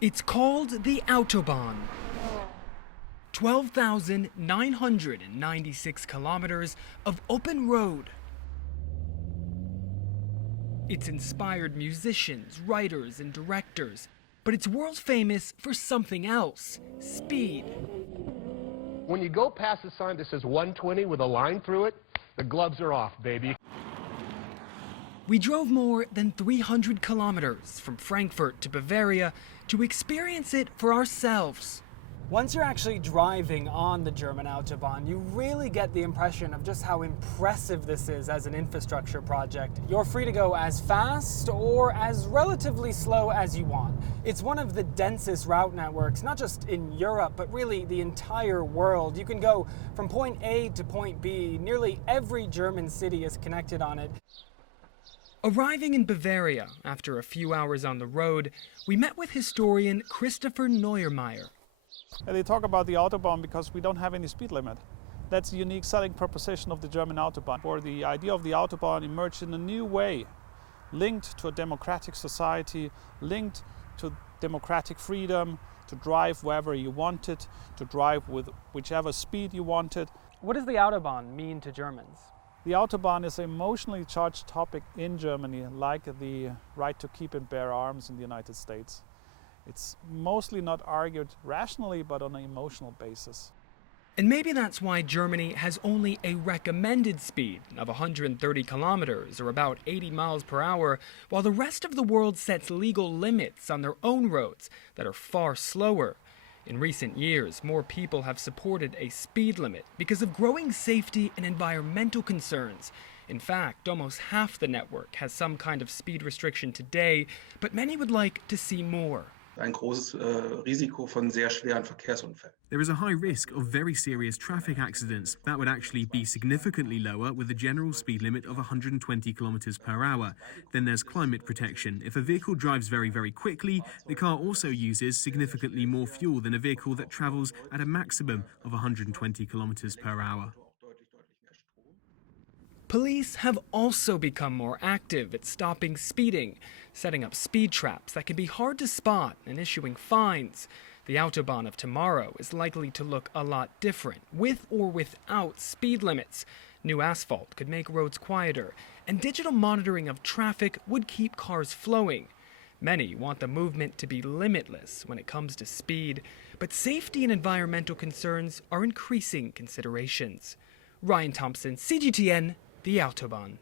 It's called the Autobahn. 12,996 kilometers of open road. It's inspired musicians, writers, and directors, but it's world famous for something else: speed. When you go past the sign that says 120 with a line through it, the gloves are off, baby. We drove more than 300 kilometers from Frankfurt to Bavaria to experience it for ourselves. Once you're actually driving on the German Autobahn, you really get the impression of just how impressive this is as an infrastructure project. You're free to go as fast or as relatively slow as you want. It's one of the densest route networks, not just in Europe, but really the entire world. You can go from point A to point B. Nearly every German city is connected on it. Arriving in Bavaria after a few hours on the road, we met with historian Christopher Neuermeyer. They talk about the Autobahn because we don't have any speed limit. That's the unique selling proposition of the German Autobahn. Or the idea of the Autobahn emerged in a new way, linked to a democratic society, linked to democratic freedom, to drive wherever you wanted, to drive with whichever speed you wanted. What does the Autobahn mean to Germans? The Autobahn is an emotionally charged topic in Germany, like the right to keep and bear arms in the United States. It's mostly not argued rationally, but on an emotional basis. And maybe that's why Germany has only a recommended speed of 130 kilometers, or about 80 miles per hour, while the rest of the world sets legal limits on their own roads that are far slower. In recent years, more people have supported a speed limit because of growing safety and environmental concerns. In fact, almost half the network has some kind of speed restriction today, but many would like to see more. Ein großes Risiko von sehr schweren Verkehrsunfällen. There is a high risk of very serious traffic accidents. That would actually be significantly lower with a general speed limit of 120 kilometers per hour. Then there's climate protection. If a vehicle drives very, very quickly, the car also uses significantly more fuel than a vehicle that travels at a maximum of 120 kilometers per hour. Police have also become more active at stopping speeding, setting up speed traps that can be hard to spot and issuing fines. The Autobahn of tomorrow is likely to look a lot different, with or without speed limits. New asphalt could make roads quieter, and digital monitoring of traffic would keep cars flowing. Many want the movement to be limitless when it comes to speed, but safety and environmental concerns are increasing considerations. Ryan Thompson, CGTN, the Autobahn.